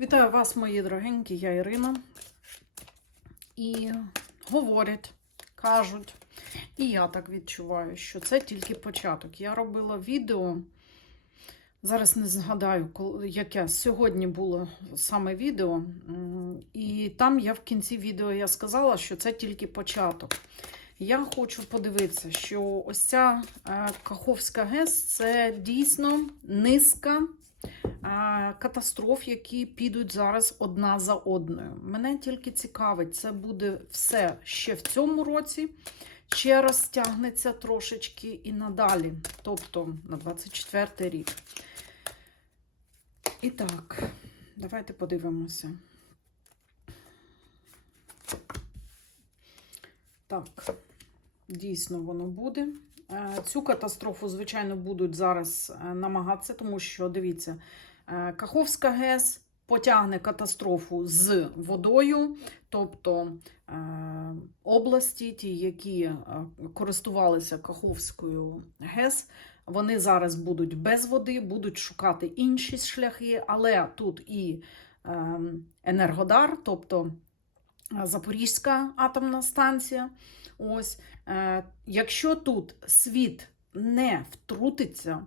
Вітаю вас, мої дорогенькі, я Ірина. І говорять, кажуть, і я так відчуваю, що це тільки початок. Я робила відео, зараз не згадаю, яке сьогодні було саме відео. І там я в кінці відео я сказала, що це тільки початок. Я хочу подивитися, що ось ця е, Каховська ГЕС це дійсно низка катастроф, які підуть зараз одна за одною. Мене тільки цікавить, це буде все ще в цьому році, ще розтягнеться трошечки і надалі, тобто на 24 рік. І так, давайте подивимося. Так, дійсно воно буде. Е, Цю катастрофу, звичайно, будуть зараз е, намагатися, тому що дивіться, Каховська ГЕС потягне катастрофу з водою, тобто е, області, ті, які е, користувалися Каховською ГЕС, вони зараз будуть без води, будуть шукати інші шляхи, але тут і е, Енергодар, тобто е, Запорізька атомна станція. Ось, е, якщо тут світ не втрутиться, е,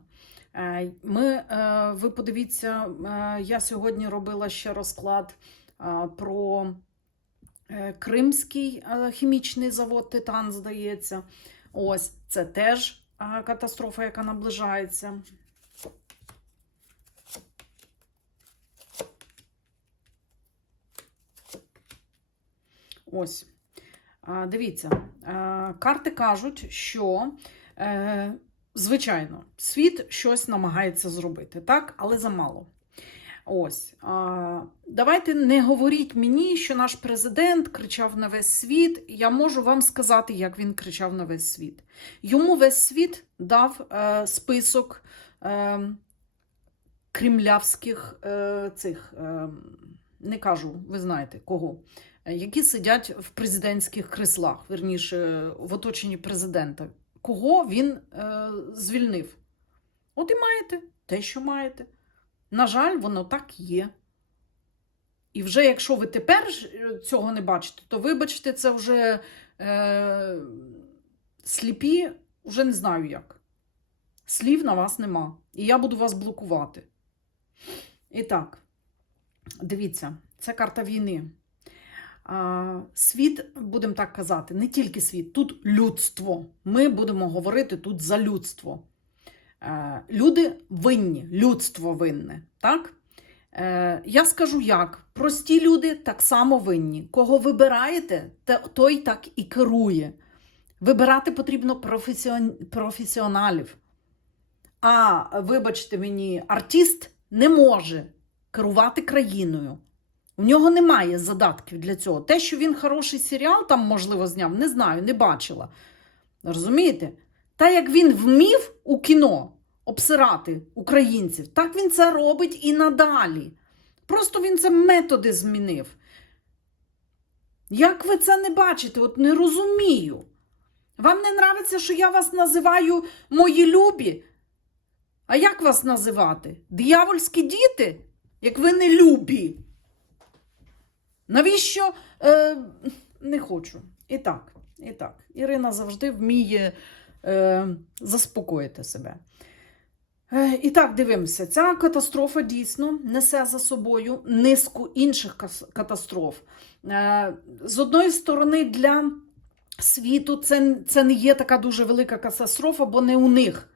ми, е, ви подивіться, е, я сьогодні робила ще розклад е, про е, Кримський е, хімічний завод Титан, здається. Ось, це теж е, катастрофа, яка наближається. Ось. Дивіться, е, карти кажуть, що, е, звичайно, світ щось намагається зробити, так, але замало. Ось. Давайте не говоріть мені, що наш президент кричав на весь світ. Я можу вам сказати, як він кричав на весь світ. Йому весь світ дав е, список е, кремлявських е, цих, не кажу, ви знаєте кого які сидять в президентських креслах, верніше в оточенні президента. Кого він е, звільнив? От і маєте те, що маєте. На жаль, воно так є. І вже якщо ви тепер е, цього не бачите, то вибачте, це вже е, сліпі, вже не знаю як. Слів на вас нема. І я буду вас блокувати. І так, дивіться, це карта війни. Світ, будемо так казати, не тільки світ, тут людство. Ми будемо говорити тут за людство. Е, Люди винні, людство винне. Так? Е, Я скажу як: прості люди так само винні. Кого вибираєте, той так і керує. Вибирати потрібно професіоналів. А, вибачте мені, артист не може керувати країною. У нього немає задатків для цього. Те, що він хороший серіал там, можливо, зняв, не знаю, не бачила. Розумієте? Та як він вмів у кіно обсирати українців, так він це робить і надалі. Просто він це методи змінив. Як ви це не бачите? От не розумію. Вам не нравиться, що я вас називаю мої любі? А як вас називати? Диявольські діти? Як ви не любі? Навіщо? Е, не хочу. І так, і так. Ірина завжди вміє е, заспокоїти себе. Е, і так, дивимося, ця катастрофа дійсно несе за собою низку інших катастроф. Е, з одної сторони, для світу це, це не є така дуже велика катастрофа, бо не у них.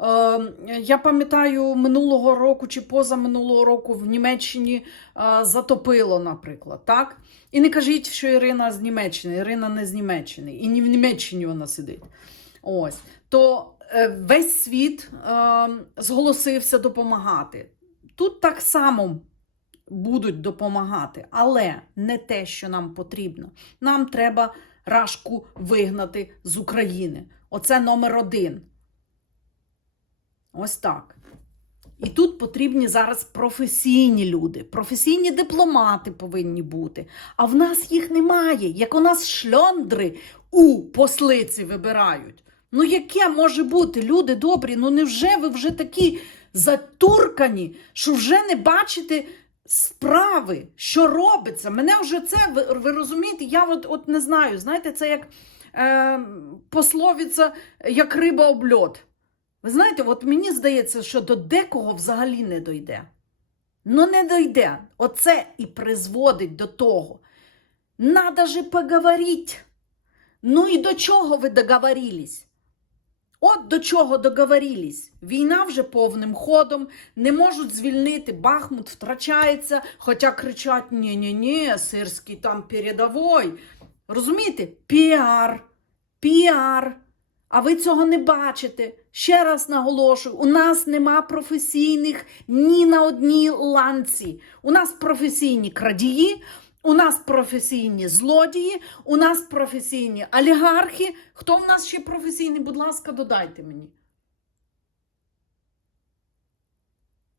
Е, я пам'ятаю, минулого року чи позаминулого року в Німеччині е, затопило, наприклад. так? І не кажіть, що Ірина з Німеччини. Ірина не з Німеччини. І не в Німеччині вона сидить. Ось. То е, весь світ е, зголосився допомагати. Тут так само будуть допомагати, але не те, що нам потрібно. Нам треба рашку вигнати з України. Оце номер один. Ось так. І тут потрібні зараз професійні люди, професійні дипломати повинні бути. А в нас їх немає. Як у нас шльондри у послиці вибирають. Ну, яке може бути, люди добрі? Ну невже ви вже такі затуркані, що вже не бачите справи, що робиться. Мене вже це, ви, ви розумієте, я от, от не знаю, знаєте, це як е, пословиця, як риба об льод. Ви знаєте, от мені здається, що до декого взагалі не дойде. Ну, не дойде. Оце і призводить до того. Надо же поговорить. Ну і до чого ви договорились? От до чого договорились. Війна вже повним ходом, не можуть звільнити, Бахмут втрачається, хоча кричать ні-ні-ні, сирський там передовой. Розумієте? Піар, піар. А ви цього не бачите. Ще раз наголошую: у нас нема професійних ні на одній ланці. У нас професійні крадії, у нас професійні злодії, у нас професійні олігархи. Хто в нас ще професійний? Будь ласка, додайте мені.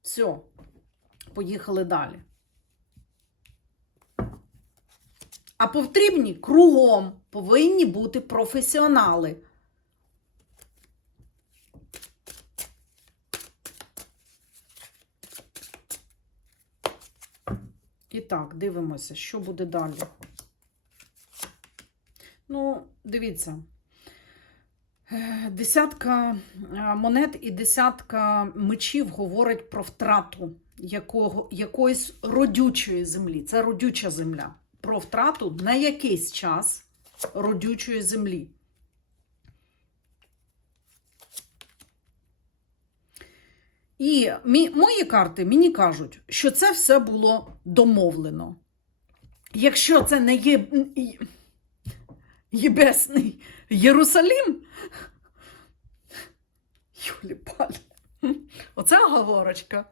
Все, поїхали далі. А потрібні кругом повинні бути професіонали. І так, дивимося, що буде далі. Ну, дивіться. Е, Десятка е, монет і десятка мечів говорить про втрату якого, якоїсь родючої землі. Це родюча земля. Про втрату на якийсь час родючої землі. І мі, мої карти мені кажуть, що це все було домовлено. Якщо це не є Єбесний Єрусалім, Юлі Палі, оце оговорочка.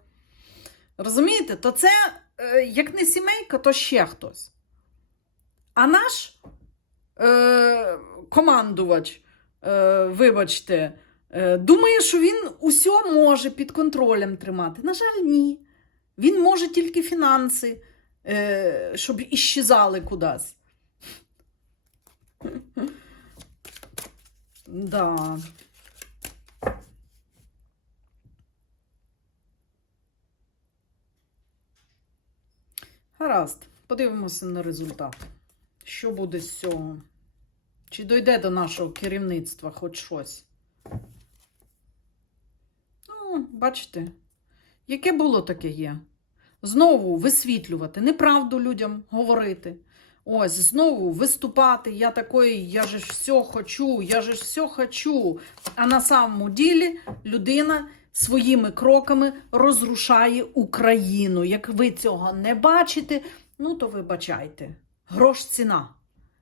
Розумієте, то це е, як не сімейка, то ще хтось. А наш е, командувач, е, вибачте, Думає, що він усе може під контролем тримати. На жаль, ні. Він може тільки фінанси, е, щоб іщезали кудись. Да. Гаразд, подивимося на результат. Що буде з цього? Чи дойде до нашого керівництва хоч щось? Бачите, яке було, таке є. Знову висвітлювати, неправду людям говорити. Ось, знову виступати. Я такий, я же ж все хочу, я же ж все хочу. А на самому ділі людина своїми кроками розрушає Україну. Як ви цього не бачите, ну то вибачайте. Грош ціна.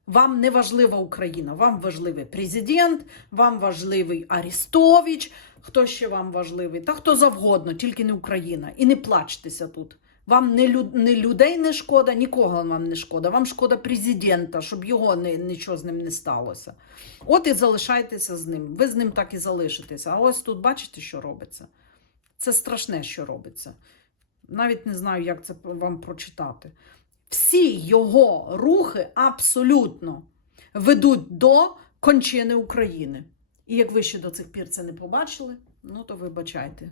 Вам не важлива Україна, вам важливий президент, вам важливий Арістович, хто ще вам важливий, та хто завгодно, тільки не Україна. І не плачтеся тут. Вам не, лю- не людей не шкода, нікого вам не шкода. Вам шкода президента, щоб його не, нічого з ним не сталося. От і залишайтеся з ним. Ви з ним так і залишитеся. А ось тут бачите, що робиться? Це страшне, що робиться. Навіть не знаю, як це вам прочитати. Всі його рухи абсолютно ведуть до кончини України. І як ви ще до цих пір це не побачили, ну то вибачайте.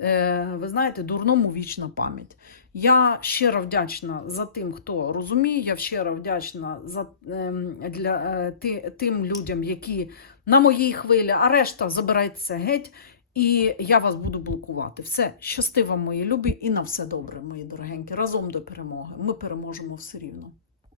Е, ви знаєте, дурному вічна пам'ять. Я щиро вдячна за тим, хто розуміє. Я щиро вдячна за, ем, для, е, ти, тим людям, які на моїй хвилі, а решта забирайтеся геть, і я вас буду блокувати. Все, щасти вам, мої любі, і на все добре, мої дорогенькі. Разом до перемоги. Ми переможемо все рівно.